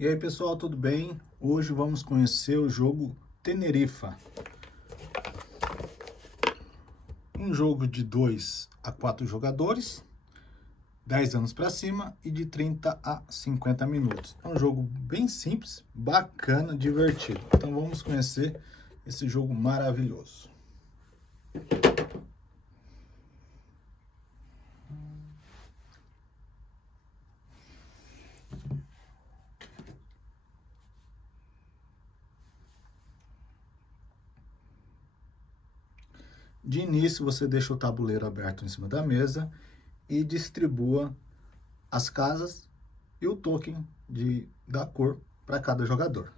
E aí pessoal, tudo bem? Hoje vamos conhecer o jogo Tenerife. Um jogo de 2 a 4 jogadores, 10 anos para cima e de 30 a 50 minutos. É um jogo bem simples, bacana, divertido. Então vamos conhecer esse jogo maravilhoso. De início, você deixa o tabuleiro aberto em cima da mesa e distribua as casas e o token da cor para cada jogador.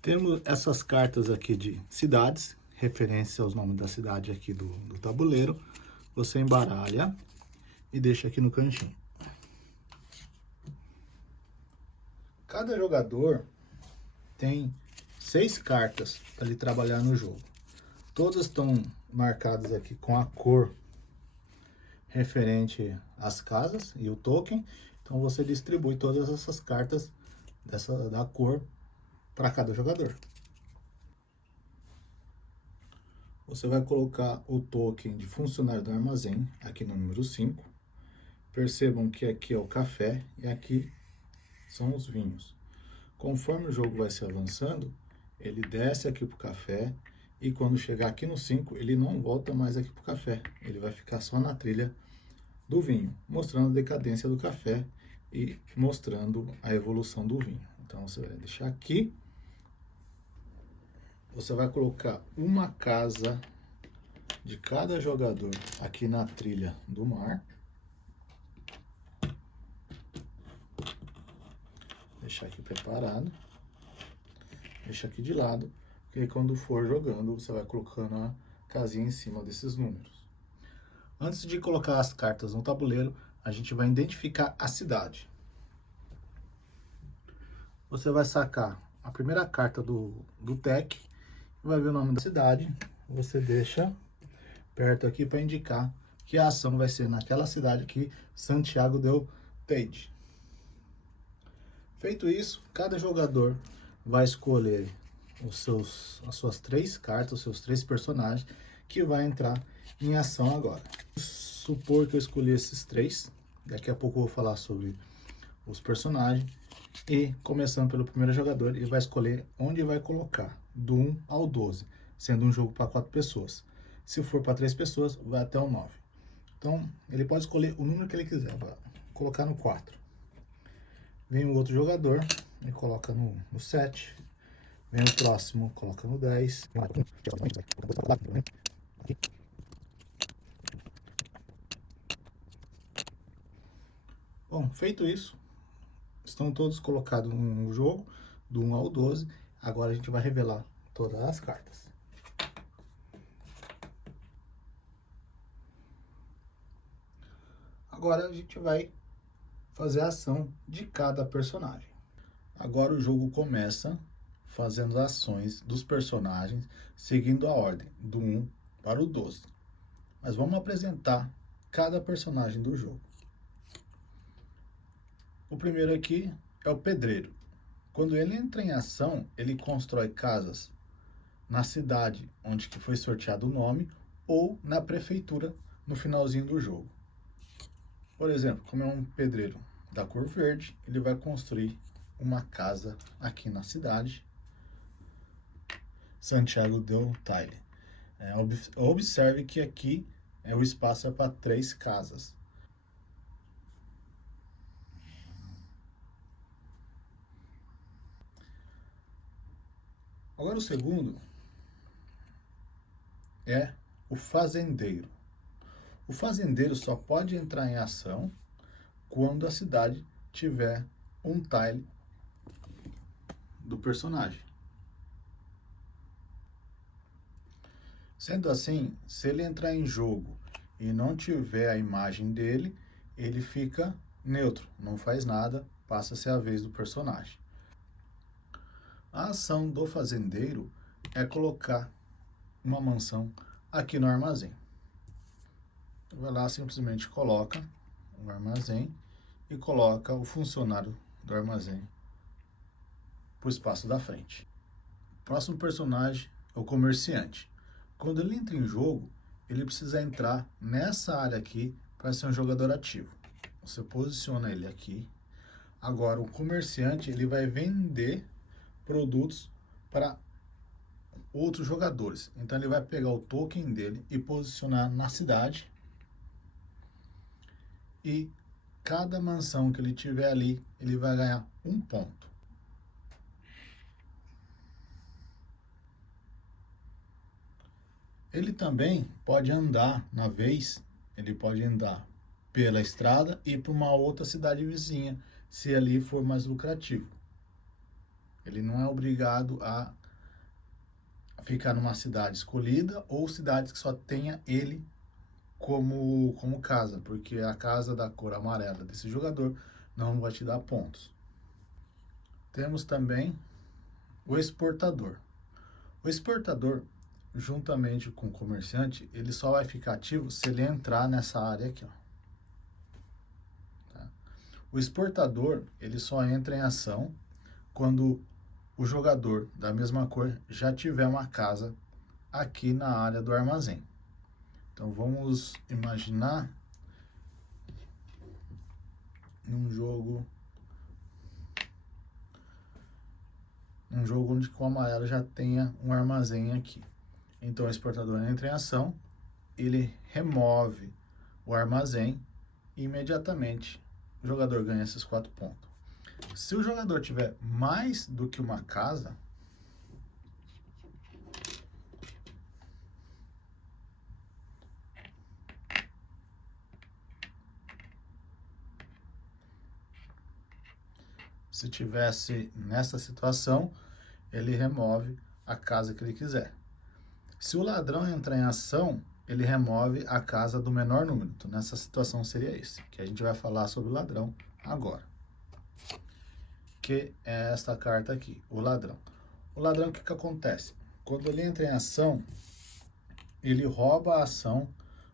Temos essas cartas aqui de cidades, referência aos nomes da cidade aqui do tabuleiro. Você embaralha e deixa aqui no cantinho. Cada jogador tem 6 cartas para ele trabalhar no jogo. Todas estão marcadas aqui com a cor referente às casas e o token. Então você distribui todas essas cartas da cor para cada jogador. Você vai colocar o token de funcionário do armazém aqui no número 5. Percebam que aqui é o café e aqui são os vinhos. Conforme o jogo vai se avançando, ele desce aqui para o café e quando chegar aqui no 5, ele não volta mais aqui para o café. Ele vai ficar só na trilha do vinho, mostrando a decadência do café e mostrando a evolução do vinho. Então você vai deixar aqui. Você vai colocar uma casa de cada jogador aqui na trilha do mar. Deixar aqui preparado. Deixa aqui de lado, porque quando for jogando, você vai colocando a casinha em cima desses números. Antes de colocar as cartas no tabuleiro, a gente vai identificar a cidade. Você vai sacar a primeira carta do deck, vai ver o nome da cidade, você deixa perto aqui para indicar que a ação vai ser naquela cidade aqui, Santiago del Teide. Feito isso, cada jogador vai escolher as suas 3 cartas, os seus 3 personagens, que vai entrar em ação agora. Vamos supor que eu escolhi esses 3, daqui a pouco eu vou falar sobre os personagens, e começando pelo primeiro jogador, ele vai escolher onde vai colocar, do 1 ao 12, sendo um jogo para 4 pessoas. Se for para 3 pessoas, vai até o 9. Então, ele pode escolher o número que ele quiser, vai colocar no 4. Vem o outro jogador e coloca no 7. Vem o próximo, coloca no 10. Bom, feito isso, estão todos colocados no jogo, do 1 ao 12. Agora a gente vai revelar todas as cartas. Agora a gente vai fazer a ação de cada personagem. Agora o jogo começa fazendo as ações dos personagens, seguindo a ordem, do 1 para o 12. Mas vamos apresentar cada personagem do jogo. O primeiro aqui é o pedreiro. Quando ele entra em ação, ele constrói casas na cidade onde que foi sorteado o nome ou na prefeitura no finalzinho do jogo. Por exemplo, como é um pedreiro da cor verde, ele vai construir uma casa aqui na cidade, Santiago del Teide. Observe que aqui o espaço é para 3 casas. Agora o segundo é o fazendeiro. O fazendeiro só pode entrar em ação quando a cidade tiver um tile do personagem. Sendo assim, se ele entrar em jogo e não tiver a imagem dele, ele fica neutro, não faz nada, passa a ser a vez do personagem. A ação do fazendeiro é colocar uma mansão aqui no armazém. Vai lá, simplesmente coloca o armazém e coloca o funcionário do armazém para o espaço da frente. Próximo personagem é o comerciante. Quando ele entra em jogo, ele precisa entrar nessa área aqui para ser um jogador ativo. Você posiciona ele aqui. Agora, o comerciante ele vai vender produtos para outros jogadores. Então, ele vai pegar o token dele e posicionar na cidade. E cada mansão que ele tiver ali, ele vai ganhar 1 ponto. Ele também pode andar na vez, ele pode andar pela estrada e ir para uma outra cidade vizinha, se ali for mais lucrativo. Ele não é obrigado a ficar numa cidade escolhida ou cidade que só tenha ele como casa, porque a casa da cor amarela desse jogador não vai te dar pontos. Temos também o exportador. O exportador, juntamente com o comerciante, ele só vai ficar ativo se ele entrar nessa área aqui, ó. Tá? O exportador, ele só entra em ação quando o jogador da mesma cor já tiver uma casa aqui na área do armazém. Então vamos imaginar um jogo onde o amarelo já tenha um armazém aqui. Então o exportador entra em ação, ele remove o armazém e imediatamente o jogador ganha esses 4 pontos. Se o jogador tiver mais do que uma casa, se tivesse nessa situação, ele remove a casa que ele quiser. Se o ladrão entrar em ação, ele remove a casa do menor número. Então, nessa situação seria esse, que a gente vai falar sobre o ladrão agora. Que é esta carta aqui, o ladrão. O ladrão, o que acontece? Quando ele entra em ação, ele rouba a ação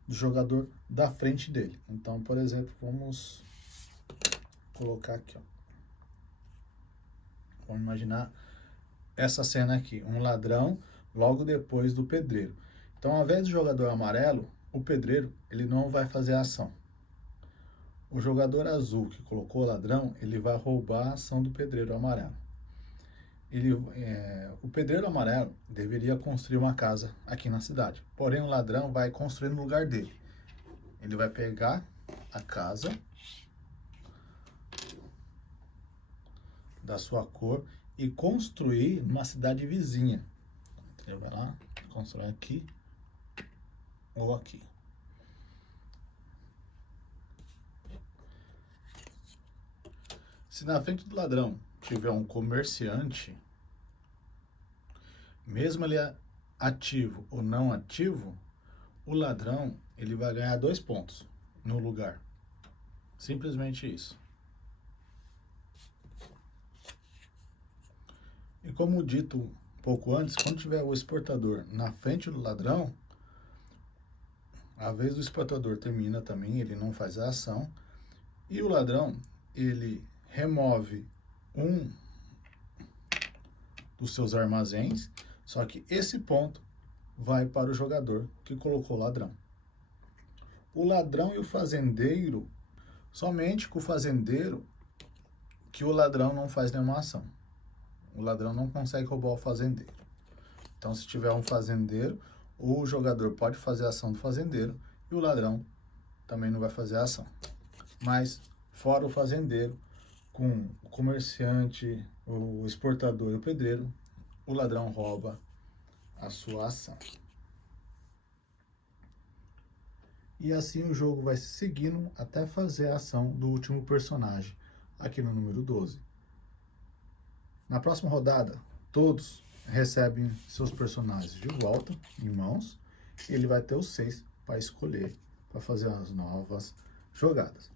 do jogador da frente dele. Então, por exemplo, vamos colocar aqui, ó. Vamos imaginar essa cena aqui, um ladrão logo depois do pedreiro. Então, ao invés do jogador amarelo, o pedreiro ele não vai fazer a ação. O jogador azul que colocou o ladrão, ele vai roubar a ação do pedreiro amarelo. O pedreiro amarelo deveria construir uma casa aqui na cidade. Porém, o ladrão vai construir no lugar dele. Ele vai pegar a casa da sua cor e construir numa cidade vizinha. Ele vai lá, constrói aqui ou aqui. Se na frente do ladrão tiver um comerciante, mesmo ele ativo ou não ativo, o ladrão ele vai ganhar 2 pontos no lugar. Simplesmente isso. E como dito um pouco antes, quando tiver o exportador na frente do ladrão, a vez do exportador termina também, ele não faz a ação, e o ladrão, ele remove um dos seus armazéns, só que esse ponto vai para o jogador que colocou o ladrão. O ladrão e o fazendeiro, somente com o fazendeiro que o ladrão não faz nenhuma ação. O ladrão não consegue roubar o fazendeiro. Então, se tiver um fazendeiro, o jogador pode fazer a ação do fazendeiro e o ladrão também não vai fazer a ação. Mas, fora o fazendeiro, com o comerciante, o exportador e o pedreiro, o ladrão rouba a sua ação. E assim o jogo vai se seguindo até fazer a ação do último personagem, aqui no número 12. Na próxima rodada, todos recebem seus personagens de volta em mãos e ele vai ter os 6 para escolher, para fazer as novas jogadas.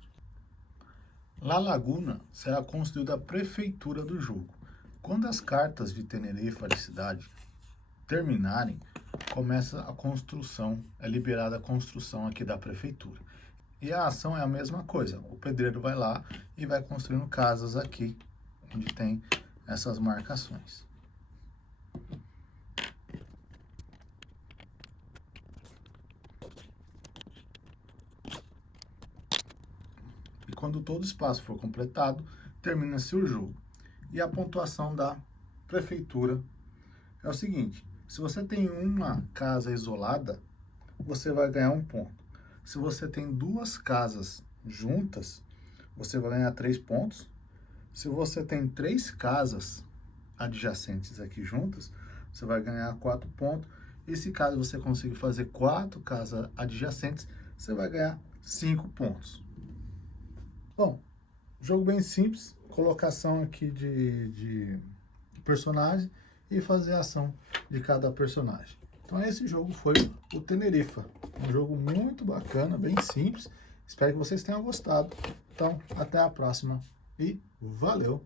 La Laguna será construída a prefeitura do jogo. Quando as cartas de Tenerê e Felicidade terminarem, começa a construção, é liberada a construção aqui da prefeitura. E a ação é a mesma coisa, o pedreiro vai lá e vai construindo casas aqui onde tem essas marcações. E quando todo o espaço for completado, termina-se o jogo. E a pontuação da prefeitura é o seguinte: se você tem uma casa isolada, você vai ganhar 1 ponto. Se você tem 2 casas juntas, você vai ganhar 3 pontos. Se você tem 3 casas adjacentes aqui juntas, você vai ganhar 4 pontos. E se caso você conseguir fazer 4 casas adjacentes, você vai ganhar 5 pontos. Bom, jogo bem simples, colocação aqui de personagem e fazer a ação de cada personagem. Então esse jogo foi o Tenerife, um jogo muito bacana, bem simples. Espero que vocês tenham gostado. Então até a próxima e valeu!